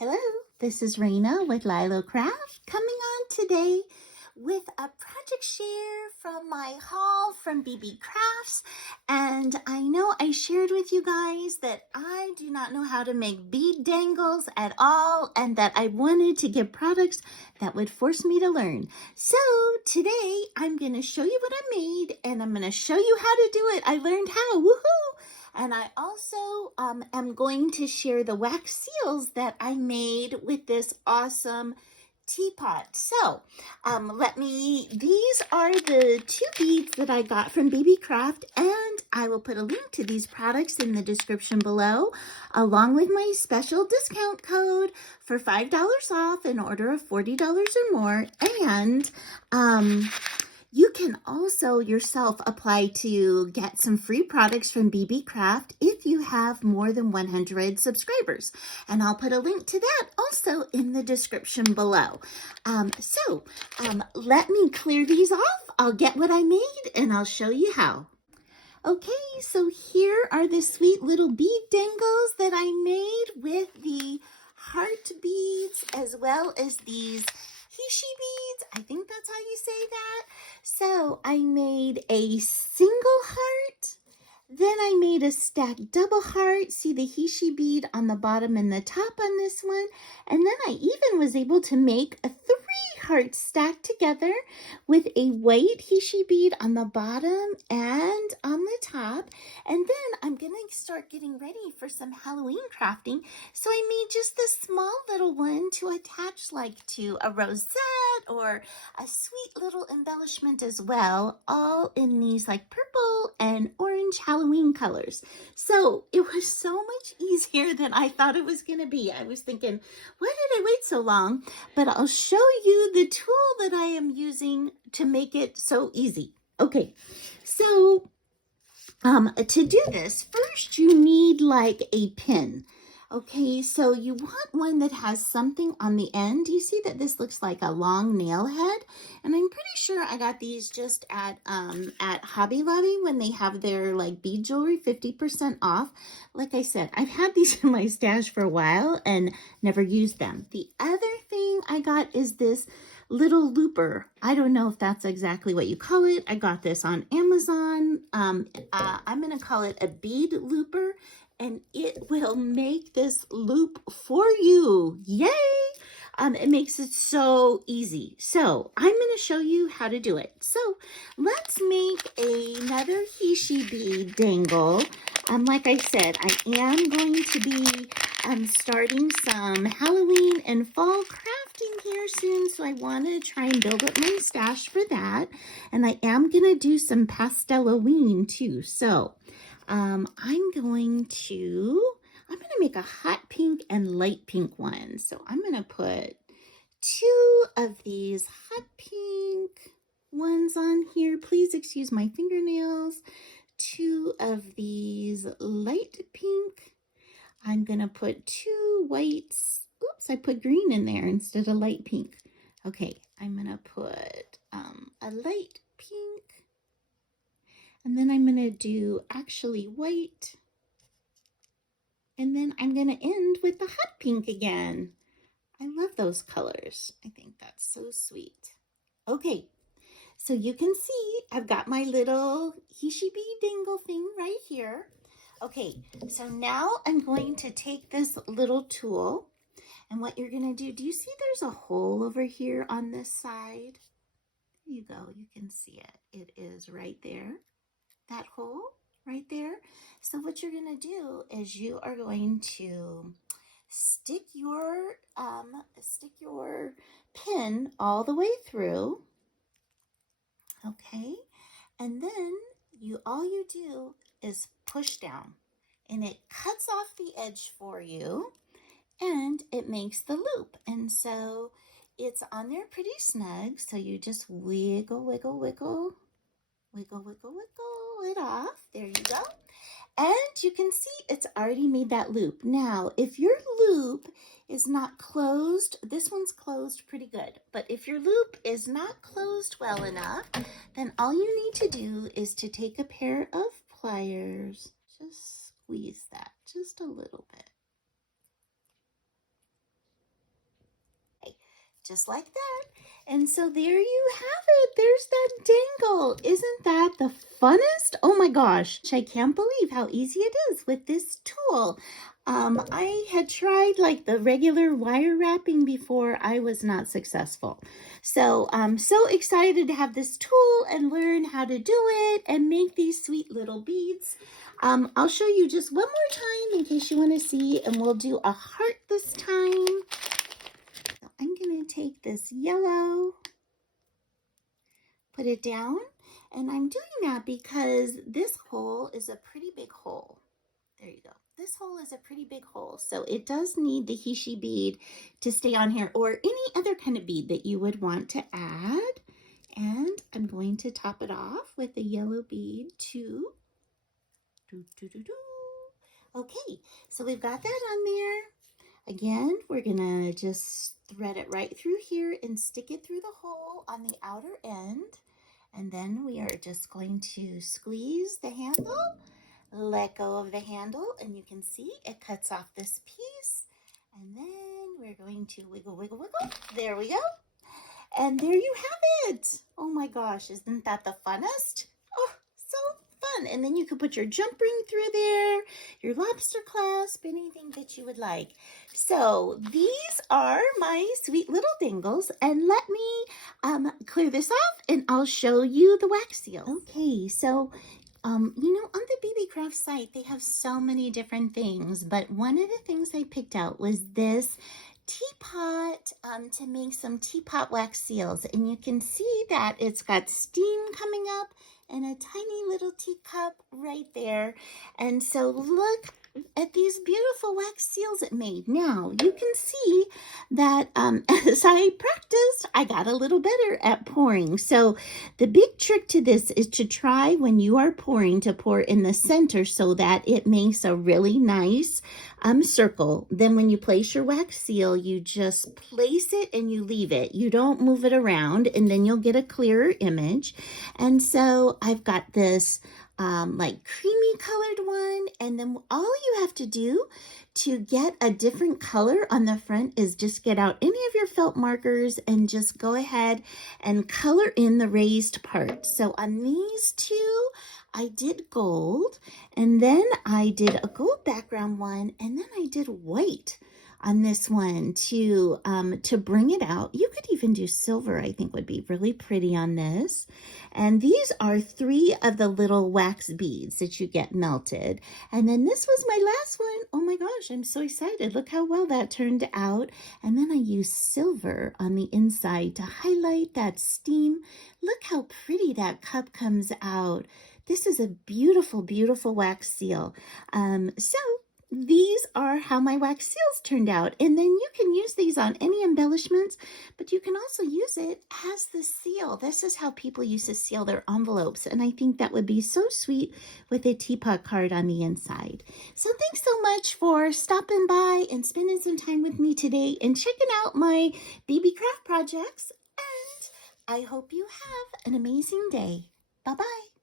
Hello, this is Raina with LYLO Craft coming on today with a project share from my haul from Beebeecrafts. And I know I shared with you guys that I do not know how to make bead dangles at all and that I wanted to get products that would force me to learn. So today I'm going to show you what I made and I'm going to show you how to do it. I learned how, woohoo! And I also am going to share the wax seals that I made with this awesome teapot. So these are the two beads that I got from Beebeecraft, and I will put a link to these products in the description below, along with my special discount code for $5 off an order of $40 or more. And you can also yourself apply to get some free products from Beebeecraft if you have more than 100 subscribers. And I'll put a link to that also in the description below. Let me clear these off. I'll get what I made and I'll show you how. Okay, so here are the sweet little bead dangles that I made with the heart beads as well as these Hishi beads. I think that's how you say that. So I made a single heart, then I made a stacked double heart. See the Hishi bead on the bottom and the top on this one. And then I even was able to make a 3 hearts stacked together with a white Hishi bead on the bottom and on the top. And then I'm going to start getting ready for some Halloween crafting. So I made just this small little one to attach like to a rosette or a sweet little embellishment as well, all in these like purple and orange Halloween colors. So it was so much easier than I thought it was going to be. I was thinking, why did I wait so long? But I'll show you the tool that I am using to make it so easy. Okay, so to do this, first you need like a pin. Okay, so you want one that has something on the end. You see that this looks like a long nail head, and I'm pretty sure I got these just at Hobby Lobby when they have their like bead jewelry 50% off. Like I said, I've had these in my stash for a while and never used them. The other thing I got is this little looper. I don't know if that's exactly what you call it. I got this on Amazon. I'm going to call it a bead looper, and it will make this loop for you. Yay! It makes it so easy. So I'm going to show you how to do it. So let's make another Hishi bead dangle. Like I said, I am going to be starting some Halloween and fall crafting here soon, so I want to try and build up my stash for that. And I am going to do some Pastel-Halloween too. So I'm going to make a hot pink and light pink one. So I'm going to put 2 of these hot pink ones on here. Please excuse my fingernails. 2 of these light pink. I'm going to put 2 whites. Oops, I put green in there instead of light pink. Okay, I'm going to put a light pink. And then I'm going to do actually white. And then I'm going to end with the hot pink again. I love those colors. I think that's so sweet. Okay, so you can see I've got my little Hishi bead dangle thing right here. Okay, so now I'm going to take this little tool, and what you're going to do you see there's a hole over here on this side? There you go, you can see it. It is right there, that hole right there. So what you're going to do is you are going to stick your pin all the way through, okay, and then all you do is push down, and it cuts off the edge for you, and it makes the loop. And so it's on there pretty snug, so you just wiggle, wiggle, wiggle, wiggle, wiggle, wiggle it off. There you go. And you can see it's already made that loop. Now, if your loop is not closed, this one's closed pretty good. But if your loop is not closed well enough, then all you need to do is to take a pair of pliers. Just squeeze that just a little bit. just like that. And so there you have it. There's that dangle. Isn't that the funnest? Oh my gosh. I can't believe how easy it is with this tool. I had tried like the regular wire wrapping before. I was not successful. So I'm so excited to have this tool and learn how to do it and make these sweet little beads. I'll show you just one more time in case you want to see, and we'll do a heart this time. So I'm going to take this yellow, put it down, and I'm doing that because this hole is a pretty big hole. There you go. This hole is a pretty big hole, so it does need the Hishi bead to stay on here, or any other kind of bead that you would want to add. And I'm going to top it off with a yellow bead too. Okay, so we've got that on there. Again, we're gonna just thread it right through here and stick it through the hole on the outer end. And then we are just going to squeeze the handle, let go of the handle, and you can see it cuts off this piece. And then we're going to wiggle, wiggle, wiggle. There we go. And there you have it. Oh my gosh, isn't that the funnest? Oh, so fun. And then you could put your jump ring through there, your lobster clasp, anything that you would like. So these are my sweet little dangles, and let me clear this off and I'll show you the wax seal. Okay, so you know, on the Beebeecraft site, they have so many different things, but one of the things I picked out was this teapot to make some teapot wax seals. And you can see that it's got steam coming up and a tiny little teacup right there. And so look at these beautiful wax seals it made. Now you can see that as I practiced, I got a little better at pouring. So the big trick to this is to try when you are pouring to pour in the center so that it makes a really nice circle. Then when you place your wax seal, you just place it and you leave it. You don't move it around, and then you'll get a clearer image. And so I've got this like creamy colored one, and then all you have to do to get a different color on the front is just get out any of your felt markers and just go ahead and color in the raised part. So on these two, I did gold, and then I did a gold background one, and then I did white on this one to bring it out. You could even do silver, I think would be really pretty on this. And these are 3 of the little wax beads that you get melted. And then this was my last one. Oh my gosh, I'm so excited. Look how well that turned out. And then I used silver on the inside to highlight that steam. Look how pretty that cup comes out. This is a beautiful, beautiful wax seal. So these are how my wax seals turned out. And then you can use these on any embellishments, but you can also use it as the seal. This is how people used to seal their envelopes. And I think that would be so sweet with a teapot card on the inside. So thanks so much for stopping by and spending some time with me today and checking out my Beebeecraft projects. And I hope you have an amazing day. Bye-bye.